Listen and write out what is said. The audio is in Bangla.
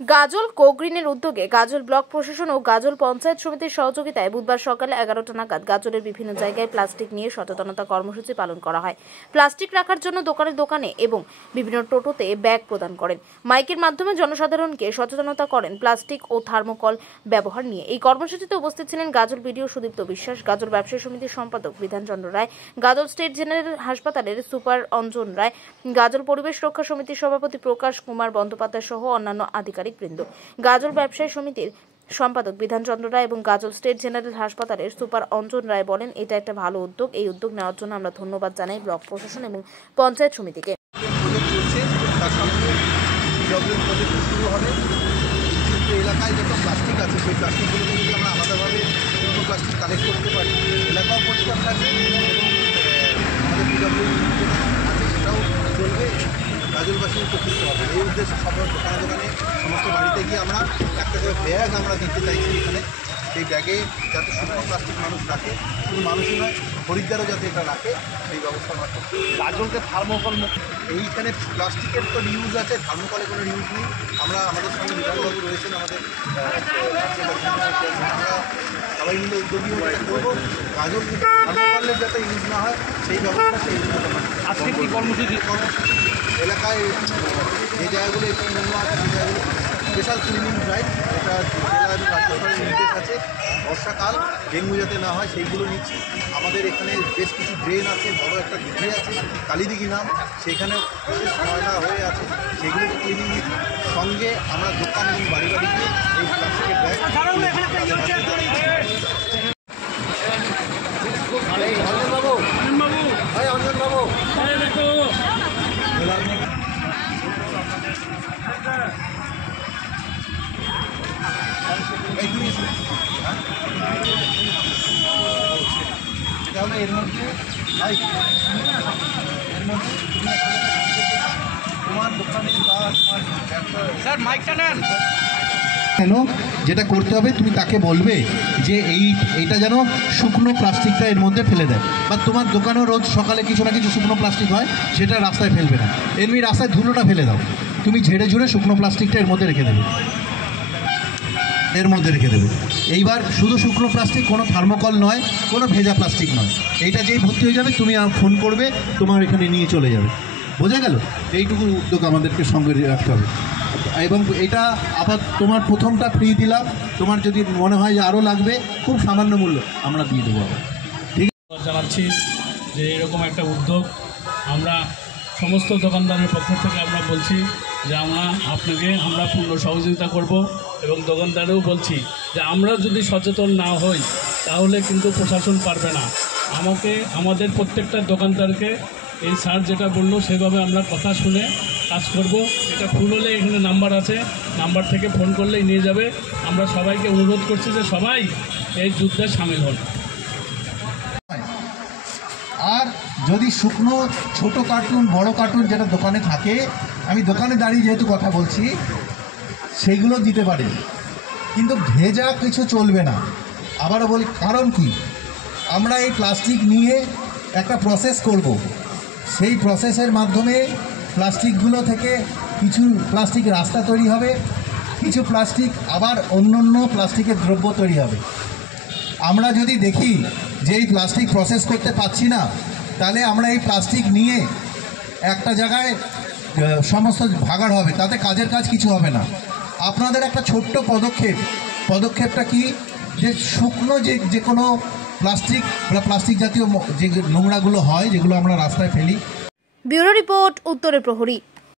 গাজল কোগ্রিনের উদ্যোগে গাজল ব্লক প্রশাসন ও গাজল পঞ্চায়েত সমিতির সহযোগিতায় বুধবার সকালে 11টা নাগাদ গাজলের বিভিন্ন জায়গায় প্লাস্টিক নিয়ে সচেতনতা কর্মসূচি পালন করা হয়। প্লাস্টিক রাখার জন্য দোকানে দোকানে এবং বিভিন্ন টোটোতে ব্যাগ প্রদান করেন। মাইকের মাধ্যমে জনসাধারণকে সচেতনতা করেন প্লাস্টিক ও থার্মোকল ব্যবহার নিয়ে। এই কর্মসূচিতে উপস্থিত ছিলেন গাজল বিডিও সুদীপ্ত বিশ্বাস, গাজল ব্যবসায়ী সমিতির সম্পাদক বিধানচন্দ্র রায়, গাজল স্টেট জেনারেল হাসপাতালের সুপার অঞ্জন রায়, গাজল পরিবেশ রক্ষা সমিতির সভাপতি প্রকাশ কুমার বন্দ্যোপাধ্যায় সহ অন্যান্য আধিকারিক বৃন্দ। গাজল ব্যবসায়ী সমিতির সম্পাদক বিধানচন্দ্র রায় এবং গাজল স্টেট জেনারেল হাসপাতালের সুপার অঞ্জন রায় বলেন, এটা একটা ভালো উদ্যোগ। এই উদ্যোগ নেওয়ার জন্য আমরা ধন্যবাদ জানাই ব্লক প্রশাসন এবং পঞ্চায়েত সমিতিকে। এলাকায় যত প্লাস্টিক আছে সেই প্লাস্টিকগুলো যদি আমরা আলাদাভাবে প্লাস্টিক কালেক্ট করতে পারি, এলাকাও পরিষ্কার থাকবে এবং আমাদের পিডব্লিউ আছে সেটাও চলবে, গাজলবাসীর উপকৃত হবে। এই উদ্দেশ্যে সব দোকানে দোকানে সমস্ত বাড়িতে গিয়ে আমরা একটা করে ব্যাগ আমরা দিতে চাইছি এখানে। সেই ব্যাগে যাতে শুকনো প্লাস্টিক মানুষ রাখে, শুধু মানুষই নয় খরিদ্দারও যাতে এটা রাখে সেই ব্যবস্থা আমরা করছি। গাজলকে থার্মোকল এইখানে প্লাস্টিকের তো রিউজ আছে, থার্মোকলে কোনো রিউজ নেই। আমরা আমাদের সঙ্গে বিধানবাবু রয়েছেন, আমাদের আমরা সবাই মিলে উদ্যোগী হয়ে করবো গাজল থার্মোকলের যাতে ইউজ না হয় সেই ব্যবস্থা সেই আজকে কি কর্মসূচি এলাকায় যে জায়গাগুলো একটু নোংরা আছে সেই জায়গাগুলো স্পেশাল ক্লিনিং ড্রাইভ, এটা জেলা এবং রাজ্য সরকারের নির্দেশ আছে। বর্ষাকাল ডেঙ্গু যাতে না হয় সেইগুলো নিচ্ছি। আমাদের এখানে বেশ কিছু ড্রেন আছে, বড় একটা দিঘি আছে কালীদিঘি নাম, সেখানে ময়লা হয়ে আছে, সেগুলো ক্লিনিং নিচ্ছি। সঙ্গে আমরা দোকান এবং বাড়ি বাড়ি গিয়ে এই প্লাস্টিকের ব্যাগ এর মধ্যে তোমার দোকানে বা স্যার মাইকটা নেন কেন, যেটা করতে হবে তুমি তাকে বলবে যে এইটা যেন শুকনো প্লাস্টিকটা এর মধ্যে ফেলে দেয়, বা তোমার দোকানেও রোজ সকালে কিছু না কিছু শুকনো প্লাস্টিক হয় সেটা রাস্তায় ফেলবে না, এমনি রাস্তায় ধুলোটা ফেলে দাও, তুমি ঝেড়ে ঝুড়ে শুকনো প্লাস্টিকটা এর মধ্যে রেখে দেবে, এইবার শুধু শুকনো প্লাস্টিক, কোনো থার্মোকল নয়, কোনো ভেজা প্লাস্টিক নয়। এইটা যেই ভর্তি হয়ে যাবে তুমি ফোন করবে, তোমার এখানে নিয়ে চলে যাবে। বোঝা গেল? এইটুকু উদ্যোগ আমাদেরকে সঙ্গে রাখতে হবে। এবং এটা আবার তোমার প্রথমটা ফ্রি দিলাম, তোমার যদি মনে হয় যে আরও লাগবে খুব সামান্য মূল্য আমরা দিয়ে দেবো। ঠিক জানাচ্ছি যে এরকম একটা উদ্যোগ আমরা সমস্ত দোকানদারের পক্ষ থেকে আমরা বলছি যে আমরা পূর্ণ সহযোগিতা করব এবং দোকানদারেও বলছি যে আমরা যদি সচেতন না হই তাহলে কিন্তু প্রশাসন পারবে না। আমাদের প্রত্যেকটা দোকানদারকে এই স্যার যেটা বললো সেভাবে আমরা কথা শুনে কাজ করব। এটা ফুল হলে এখানে নাম্বার আছে, নাম্বার থেকে ফোন করলেই নিয়ে যাবে। আমরা সবাইকে অনুরোধ করছি যে সবাই এই যুদ্ধে সামিল হন। আর যদি শুকনো ছোট কার্টুন বড় কার্টুন যেটা দোকানে থাকে, আমি দোকানে দাঁড়িয়ে যেহেতু কথা বলছি, সেইগুলো দিতে পারে, কিন্তু ভেজা কিছু চলবে না। আবারও বলি কারণ কি, আমরা এই প্লাস্টিক নিয়ে একটা প্রসেস করব, সেই প্রসেসের মাধ্যমে প্লাস্টিকগুলো থেকে কিছু প্লাস্টিক রাস্তা তৈরি হবে, কিছু প্লাস্টিক আবার অন্য প্লাস্টিকের দ্রব্য তৈরি হবে। আমরা যদি দেখি যে এই প্লাস্টিক প্রসেস করতে পারছি না, তাহলে আমরা এই প্লাস্টিক নিয়ে একটা জায়গায় সমস্ত ভাগাড় হবে, তাতে কাজের কাজ কিছু হবে না। আপনাদের একটা ছোট্ট পদক্ষেপটা কি, যে শুকনো যে কোনো প্লাস্টিক জাতীয় যে নোংরাগুলো হয় যেগুলো আমরা রাস্তায় ফেলি। ব্যুরো রিপোর্ট, উত্তরের প্রহরী।